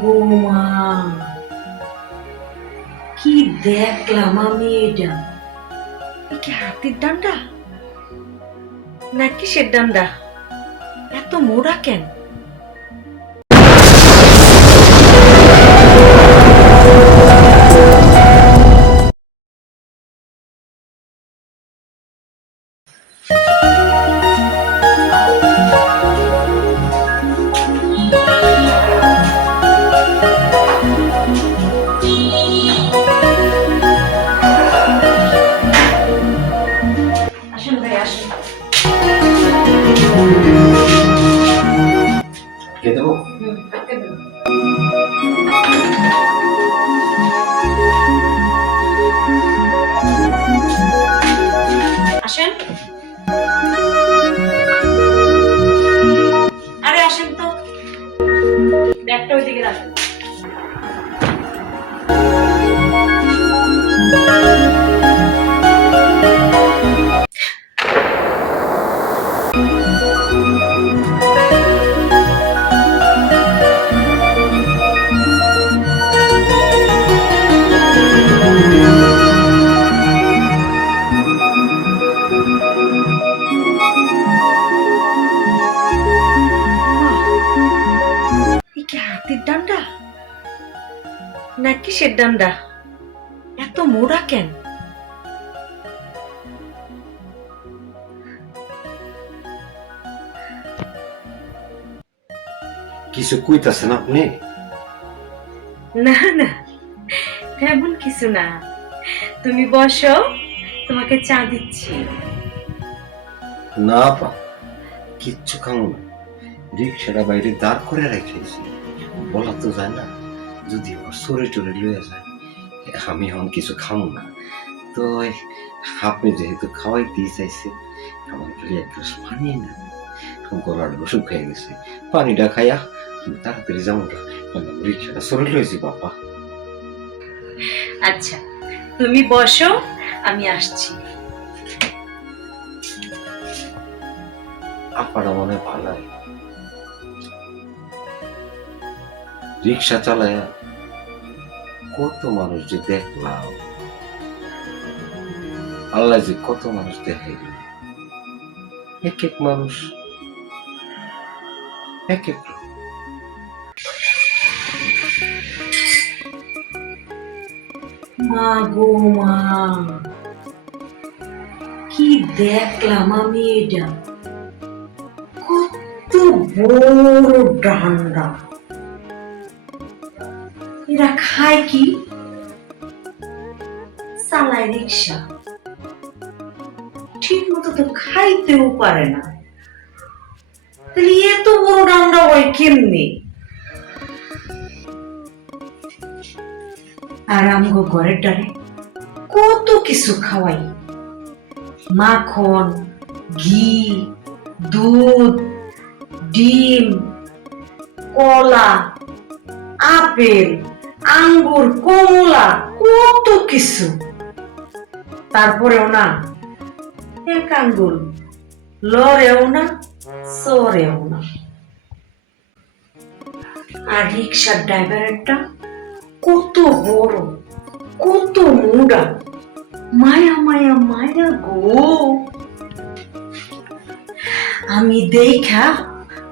গো মা, কি দেখলাম আমি এটা? এ কি হাতির ডান্ডা না কিসের ডান্ডা? এত মোড়া কেন? আসেন ভাই, আসেন। কে দেবো? আটকে দেন। আসেন। আরে আসেন তো, ব্যাগটা ওইদিকে রাখেন। এ কি হাতির ডান্ডা না কিসের ডান্ডা? এত মোড়া কেন? কিছু কইতাছেন আপনি? না না, তেমন কিছু না। তুমি বসো, তোমাকে চা দিচ্ছি। না পা, কিচ্ছু খাবো না। রিক্সাটা বাইরে দাঁড় করে রেখেছি, বলা তো যায় না, যদি আমার সরে টরে লইয়া যায়। আমি এখন কিছু খাবো না। তো আপনি যেহেতু খাওয়াই দিয়ে চাইছে, আমার খালি এক গ্লাস পানি না, গলাটা শুকিয়ে গেছে। পানিটা খাইয়া আমি তাড়াতাড়ি যাবো না, রিক্সাটা সরে লইছি বাবা। আচ্ছা, তুমি বসো, আমি আসছি। আপারা মনে ভালাই রিক্সা চালায়া কত মানুষ যে দেখলাম, আল্লাহ যে কত মানুষ দেখাইল। এক এক মানুষ এক এক রকম। মা গো মা, কি দেখলাম আমি এটা? কত বড় ডান্ডা! এরা খায় কি? চালায় রিক্সা, ঠিক মতো তো খাইতেও পারে না। তাহলে এত বড় ডান্ডা হয় কেমনি? আর আমগো ঘরের ডালে কত কিছু খাওয়াই, মাখন, ঘি, দুধ, ডিম, কলা, আপেল, আঙ্গুর, কমলা, কত কিছু। তারপরেও না এক আঙ্গুল লড়েও না, সরেও না। আর রিক্সার ড্রাইভারেরটা কত বড়, কত মোটা, মায়া মায়া মায়া গো! আমি দেখা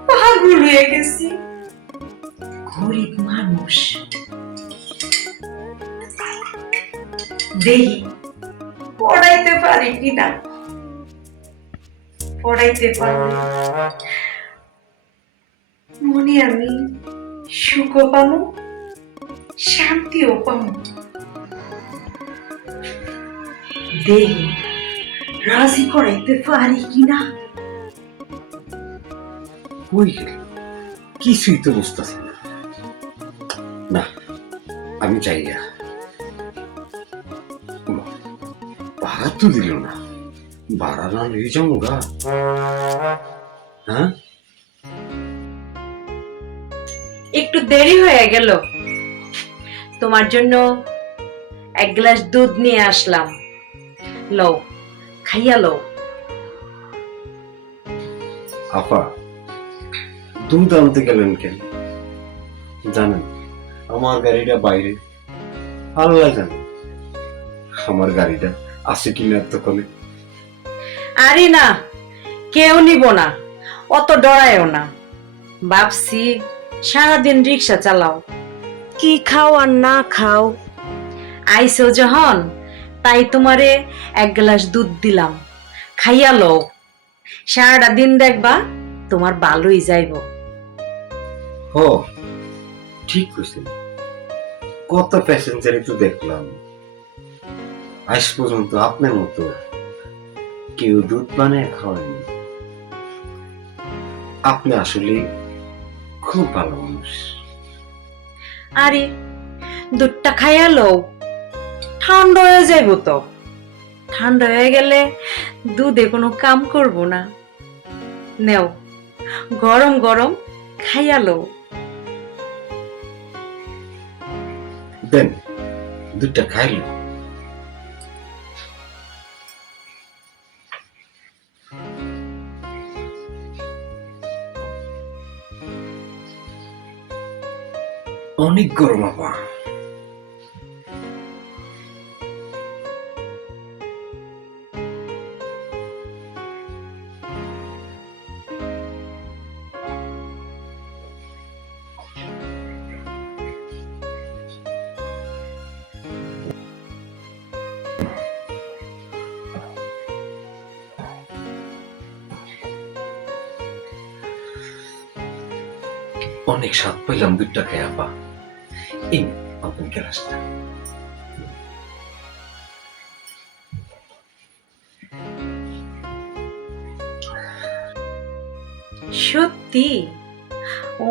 পাগল হয়ে গেছি। গরিব মানুষ, দেখি পড়াইতে পারি কিনা। পড়াইতে পারলে মনে আমি সুখও পাবো, শান্তিও পাবো। দেখি রাজি করাইতে পারি কিনা। কই গেল? কিছুই তো বুঝতেছি না। না, আমি চাই না। ভাড়া তো দিল না, ভাড়া না নিয়ে যাবো গা। হ্যাঁ, একটু দেরি হয়ে গেল, তোমার জন্য এক গ্লাস দুধ নিয়ে আসলাম। লও, খাইয়া লও। আপা দুধ আনতে গেলেন কেন? জানেন আমার গাড়িটা বাইরে, আল্লাহ জানে আমার গাড়িটা আছে কিনা তখন। আরে না, কেউ নিব না, অত ডরায়ও না। ভাবছি সারাদিন রিক্সা চালাও, কি খাও আর না খাও। আইসো যখন, তাই তোমারে এক গ্লাস দুধ দিলাম, খাইয়া লও। সারাটা দিন দেখবা তোমার ভালোই যাইব। হ, ঠিক কইছেন। কত প্যাসেঞ্জারই তো দেখলাম, আজ পর্যন্ত আপনার মতো কেউ দুধ বানিয়ে খাওয়ায়নি। আপনি আসলে খুব ভালো মানুষ। আরে দুধটা খাইয়া লও, ঠান্ডা হয়ে যাইব তো। ঠান্ডা হয়ে গেলে দুধে কোনো কাম করব না। নেও, গরম গরম খাইয়া লও। দেন, দুধটা খাইল। অনেক গরম আপা। অনেক স্বাদ পাইলাম দুধটা খাই আপা। এই আপনার গ্লাসটা। সত্যি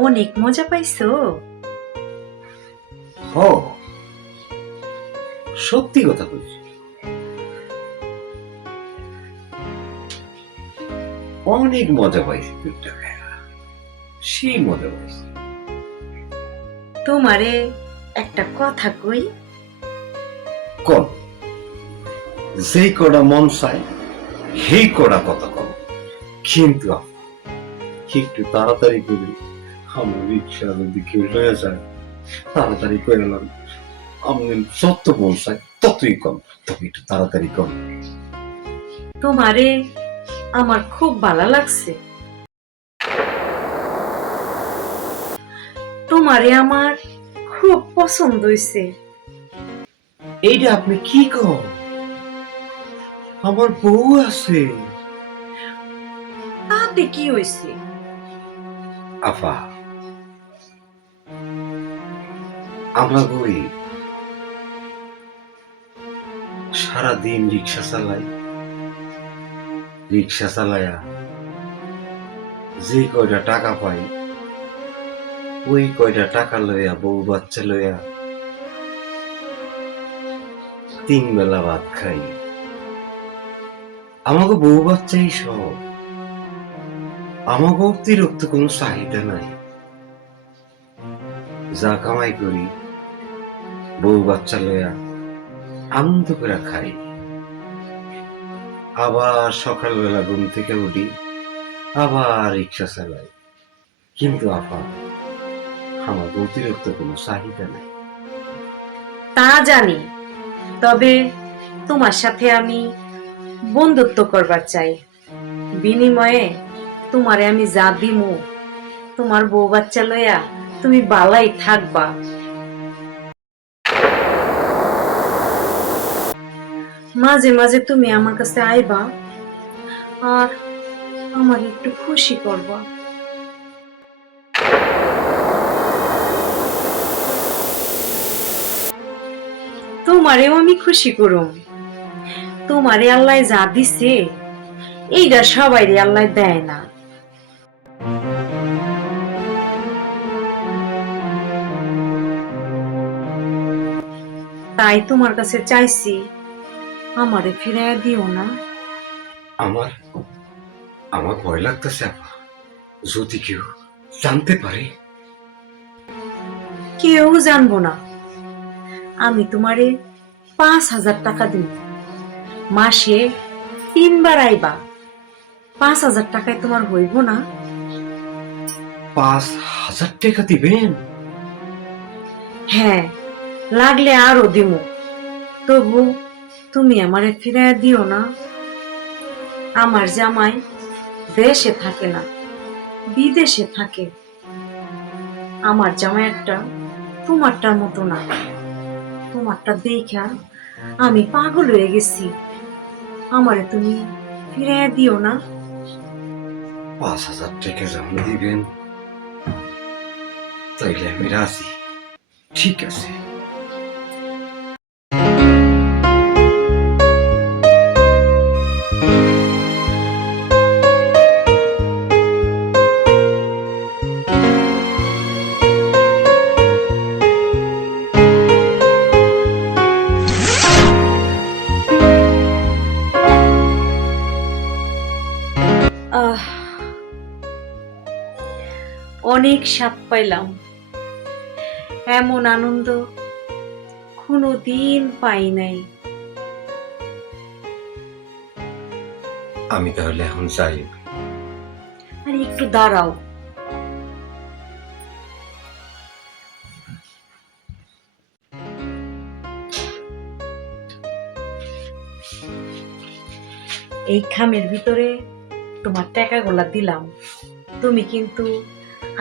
অনেক মজা পাইছো? হ, সত্যি কথা বলছি। অনেক মজা পাইছি দুধটা খাই, সেই মজা পাইছি। তোমারে একটা কথা কই। কম, যেই কটা মন চায় সেই কটা কথা কম, কিন্তু আপা, একটু তাড়াতাড়ি করে আমার রিক্সা যদি কেউ লয়ে যায়, তাড়াতাড়ি করে এলাম। আমি যত মন চাই ততই কম, তবে একটু তাড়াতাড়ি কম। তোমারে আমার খুব ভালো লাগছে। তোমারে আমার খুব পছন্দ হইছে। এইটা আপনি কি কর? আমার বউ আছে। তাতে কি হইছে? আফা, আমরা গরিব, সারাদিন রিক্সা চালাই। রিক্সা চালায়া যে কয়টা টাকা পাই, ওই কয়টা টাকা লইয়া বউ বাচ্চা লইয়া 3 বেলা ভাত খাই। আমাকে বউ বাচ্চাই সব, আমাকে অতিরিক্ত কোনো চাহিদা নাই। যা কামাই করি বউ বাচ্চা লইয়া আনন্দ করে খাই। আবার সকালবেলা ঘুম থেকে উঠি, আবার রিক্সা চালাই। কিন্তু আপা, আমার অতিরিক্ত কোনো চাহিদা নাই। তা জানি, তবে তোমার সাথে আমি বন্ধুত্ব করবার চাই। বিনিময়ে তোমারে আমি যা দিমু, তোমার বউ বাচ্চা লইয়া তুমি বালাই থাকবা। মাঝে মাঝে তুমি আমার কাছে আইবা আর আমার একটু খুশি করবা। তোমারেও আমি খুশি করুম। তোমারে আল্লাহ যা দিছে, এইটা সবাইরে আল্লাহ দেয় না। তাই তোমার কাছে চাইছি, আমারে ফিরাইয়া দিও না। আমার আমার ভয় লাগতেছে আপা, যদি কেউ জানতে পারে। কেউ জানবো না। আমি তোমারে 5,000 টাকা দিব। মাসে 3 বার আইবা। 5,000 টাকায় তোমার হইব না? 5,000 টাকা দিবেন? হ্যাঁ, লাগলে আরো দিমু। তবু তুমি আমারে ফিরাইয়া দিও না। আমার জামাই দেশে থাকে না, বিদেশে থাকে। আমার জামাই একটা তোমারটার মতো না। তোমারটা দেখা আমি পাগল হয়ে গেছি। আমারে তুমি ফিরাইয়া দিও না। 5,000 টাকা যেমন দিবেন তাইলে আমি রাজি। ঠিক আছে। আহ, অনেক স্বাদ পাইলাম। এমন আনন্দ কোনোদিন পাই নাই। আমি তাহলে এখন যাই। আর একটু দাঁড়াও। এই খামের ভিতরে তোমার টাকাগুলা দিলাম, তুমি কিন্তু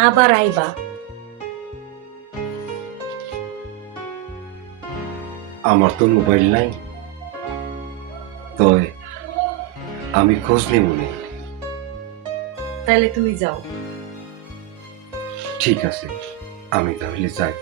আবার আইবা। আমার তো মোবাইল নাই, তো আমি খোঁজ নিব না। তাইলে তুমি যাও। ঠিক আছে, আমি তাহলে যাই।